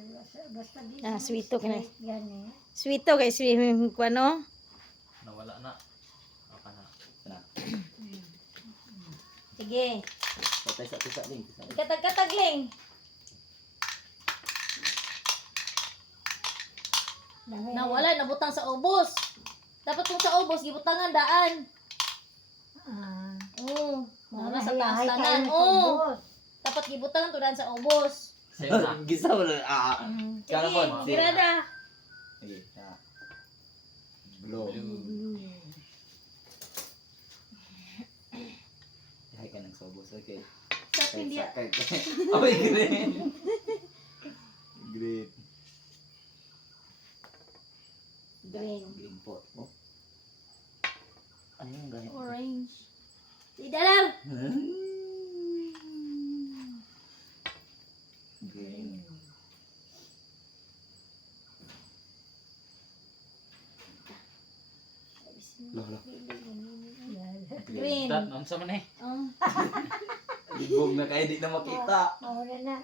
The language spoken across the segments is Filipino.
Basta di Ah, naman sweeto ka na. straight gani. Sweeto kay swimming ko ano? Nawala na. Apa na? Na. Sige. Patay sa tisa din. Ikatag-katag ling. Dami- Nawala nabutang sa ubos. Dapat kung sa ubos gibutangan daan. Ah, Oo. Mara sa mahihahay taas kayo tanan. sa Oo. ubos. Dapat gibutangan to daan sa ubos. Sa'yo na. Gisa mo na. Sige, Kala ko, birada. Sige. Blow. Blue. Yahay ka ng sobos. Okay. Sa pindia. Sakay. Abay, green. Green. Green. Green pot. Oh. Ano yung ganyan? Orange. Tidak lang. Green. Loh, loh. Green. Dat, non sa man eh. Oh. Libog na kayo, di na makita. Mauna na.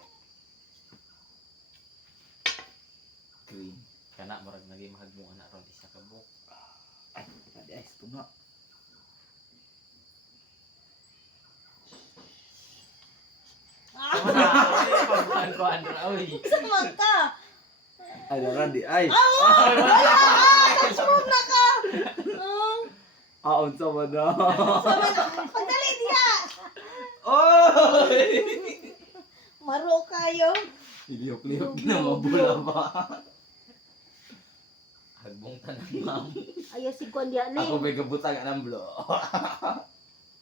Green. Kana murag naging mahagmong anak ron isa ka buok. Ay, tadi ay, ito nga. Kuan ra oy. Sa kumang ka. Ay, naran di. Ay! Sumog na ka. Oh. Aon sa mo na. Pagdali diha. Oh! Maro kayo. Iliyok-liyok na mabula ba? Hagbong tanan ma'am. Ayaw si Kwan diha Ako ling. may kabutang ng blo.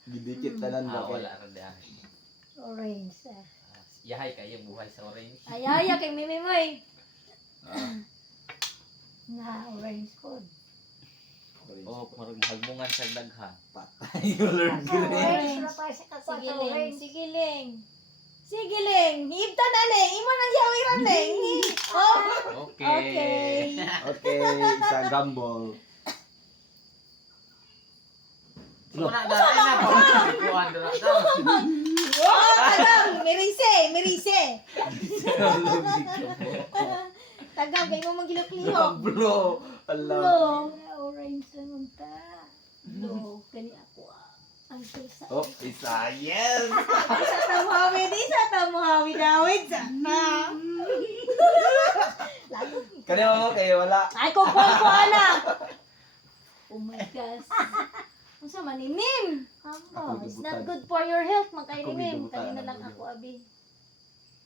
Gidikit tanan ba? Wala ra diyan. Orange. Yahay kayo buhay sa orange. Ayaya kay Mimi Moy. Na orange food. Oh, murag mahagmungan sa daghan. Patay yung Lord Green. Orange na pa sa kapwa Sige sa ling, orange. sige ling. Sige ling, hibta na ling. Imo nang yawiran ling. Oh. Okay. Okay, isa gamble. Wala na pa. Kuan ra daw. Oh, tagang, mirise, mirise. Tagang, kay mo manggilok-lihok. Blo. Ala. Hello. Na orange naman ta. Hello, kani ako ah. Ang sa. Oh, isa. Yes! Sa tamuhawi, di sa tamuhawi, Dawid. Sana. Lago. Kanina mo kayo, wala. Ay, kukuha ko, anak. Oh my gosh. Ang sama ni Nim. Amo. It's not good for your health, magkaininim. Ako, may Kanina gabutan, lang ako, ako, abi.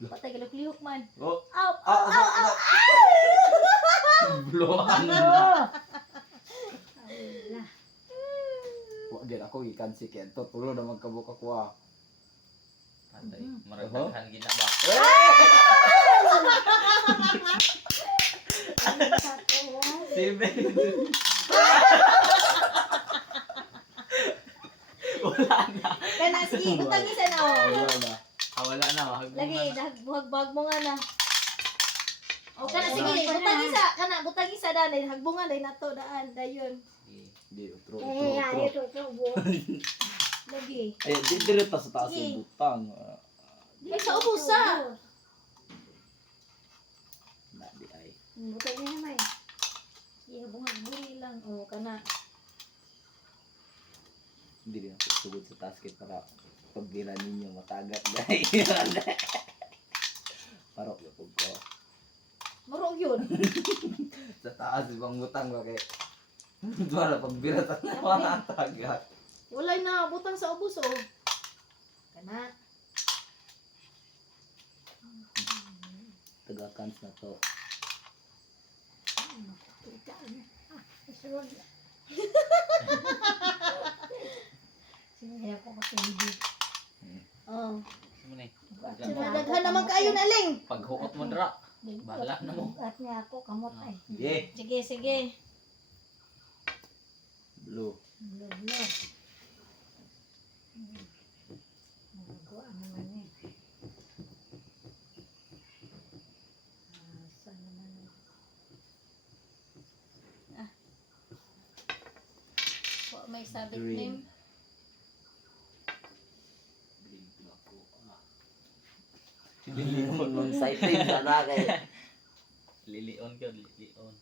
Patay galok-lihok man. Oh. Ow, ow, ow, ow, Blo. Ala. Wa din ako ikan si Kento. Tulo na magkabuka ko ah. Patay. Murag daghan gina ba. Si Ben. Kana, sige, butang isa na, oh. Wala na. Wala na mahagmungan. Lagi, buhag-buhag mo nga na. O, kana, Wala. sige, butang isa. Kana, butang isa daan. Dahil hagbungan, dahil nato, daan. Dayon. Di, utro, Eh, utro, ay, utro. ito. Lagi. Ay, di direta sa taas Sige. yung butang. Ay, sa ubos, sa. Na, di ay. Butay niya naman. Sige, buhag-buli lang. O, kana. Hindi din ako sugod sa tasket para pag dila ninyo matagat dahil. Parok yung pag ko. Marog yun. Sa taas ibang butang ba kay para pag binata na mga tagat. Wala na, butang sa ubos, oh. Kana. Tagakans na to. Sunod. Sinaya ko kasi hindi. Oh. Mo ni. Sinadaghan naman kayo na, Ling. Paghuot mo dra. Bahala na mo. At niya ako kamot ay. Yeah. Sige, sige. Blue. Blue. Magawa naman eh. Asa naman eh. May sabit Green. name. Green blue ako. Hindi mo nun sighting sana kay Lilion ka, lilion.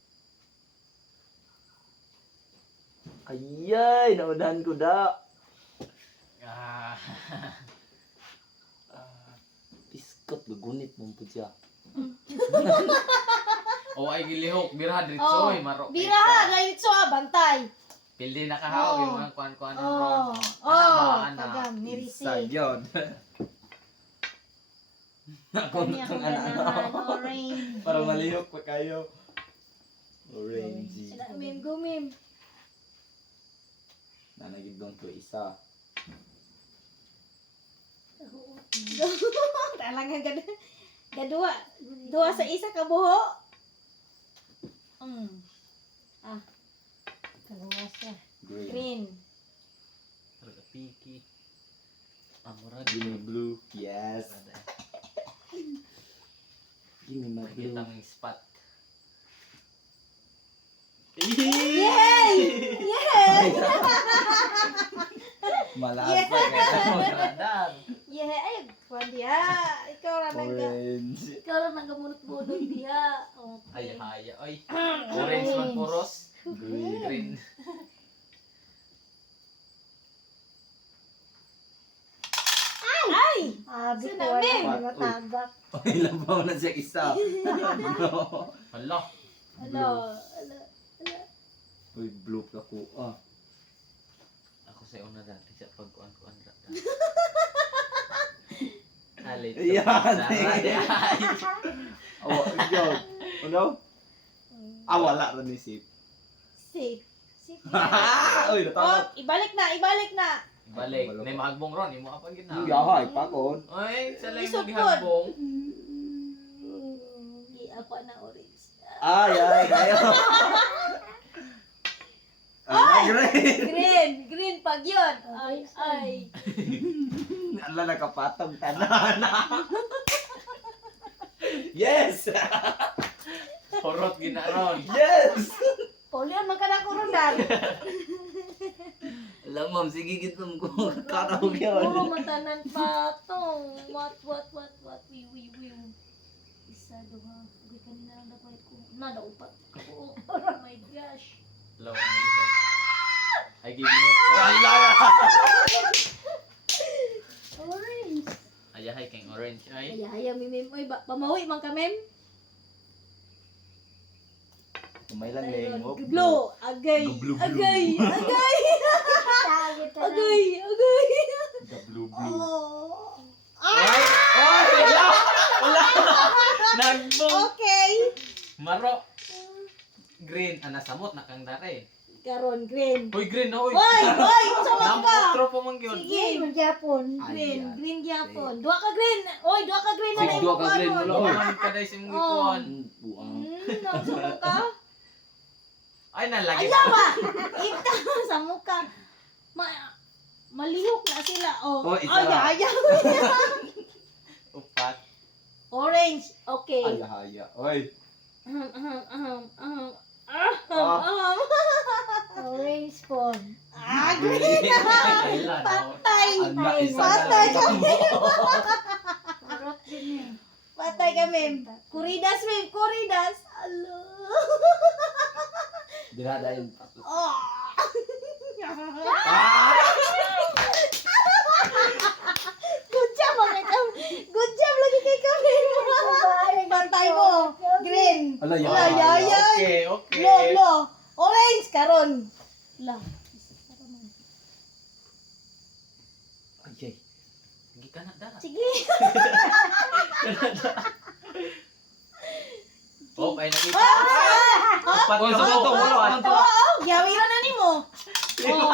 Ayay, naunahan ko da. Ah. Piskot, gagunit mo po siya. O ay gilihok, biraha Oh, dritsoy, maro. Biraha, lalit so, bantay. Pildi na kahaw, Oh. yung mga kuan-kuan ng Oh, ron. oh, Ana. tagam, nirisi. Sayod. Kanya akong ganahan, orange. Para malihok pa kayo. Orange. Gumim, gumim. Nanagid doon to isa. Talagang gadua. Dua sa isa ka buho. Kalawasa. Green. Green. Talaga piki. Amura Give me blue. Yes. Give me my blue. Nakita mo yung spot. Yay! Yay! Malasa ka. Radar. Yay! Ay, kuwan diha. Ikaw ra nangga. Orange. Ikaw ra nangga munot-munot diha. Ay, haya. Ay, orange man puros. Green. Green. Ay! Abi ko Sinabi. wala matagak. Ay, labaw na siya isa. No. Hala. Ala, ala. Uy, blue ka ko. Ako sa una dati sa pagkuan-kuan radar. Alit. Yan. Oh, yun. Ano? Wala rin ni Sip. Safe. Safe. Uy, Oh, natawag. ibalik na, ibalik na. Balik. Nay mahagbong ron, imo apa gid na. Yahay, pakon. Ay, sa lay mo Isod gihagbong. Di apa na orange. Ay, kayo. Green. Green, green pag yun. Ay, ay. Ala, nakapatong tanan. Yes! Horot gina ron. Yes! Polion magkana ko ron dar. Alam ma'am, sige gitom ko. Karaog yun. Puro matanan patong. What. Wiw. Isa, duha. Uy, kanina lang dapat ko. Upat. Oh my gosh. Law ang gihap. I give you. Wala! Orange. Ayahay kang orange ay. Ay, mimim. Uy, pamawi man ka, mem. Kumay lang eh. Blue. Agay. Blue. Agay. Tagi ta. Agay. The blue. Oh. Ay! Ay! Wala! Nagbong! Okay. Maro! Green. Samot na kang dare. Karon green. Uy, green na uy! Hoy, unsa man ka? Namotro pa man yun. Sige. Ang Japon. Green, Ayan. green gyapon. Duha ka green. Oy, duha ka green na Sige, lang duha ka green, karon. wala, oy. Kuhan ka dahil sa mong Oh. ikuan. Buang. Nausa mo ka? Ay, nalagi. Ayaw ba? Ita sa mukha. Malihok na sila. Oh. Oh, isa lang. Ayaw. Upat. Orange. Okay. Ay, haya. Oy. Orange phone. Green. Kailan? Patay. Anda, isa Patay na kami. Kurot din eh. Patay kami. Kuridas, ma'am. Kuridas. Alo. Dinadayin. Oh. Good job, mga kam. Good job lagi kay kami. Patay mo. Green. Ala, Ay, ay, ay. Okay, okay. Lo. Orange karon. La. Ay, Hindi ka na dara. Sige. Oh, ay nakita. Ah! Upat Oy, ka sa mo. to, wala. Oo, gawira na nimo. Oh.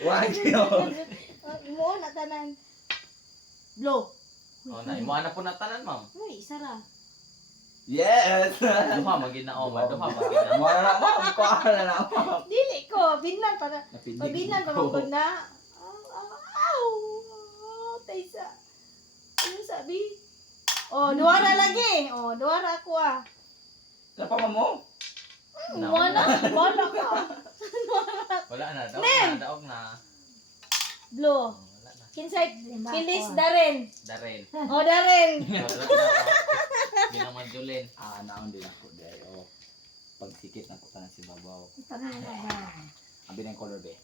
Wag yun. Imo na tanan. Blow. Oh, na imo ana po na tanan, ma'am. Uy, sara. Yes! Duha magina duha magina. Wala na, ma'am. Kuha na na, ma'am. Dili ko, binan para. Napindig Pabinan pa ko. mo na. Taysa. Ano sabi? Oh, duha na lagi. Oh, duha na ako ah. Ano pa, ma'am mo? Wala ka. Wala na, daog Ma'am. na, daog na. Blue. Oh, wala na. Kinsay, Lima kilis ko. Darren. Darren. Oh, Darren. Wala na. din. naon din ako dahil pagsikit na ko tanan si babaw. Pangalan ba? Abi na yung color be.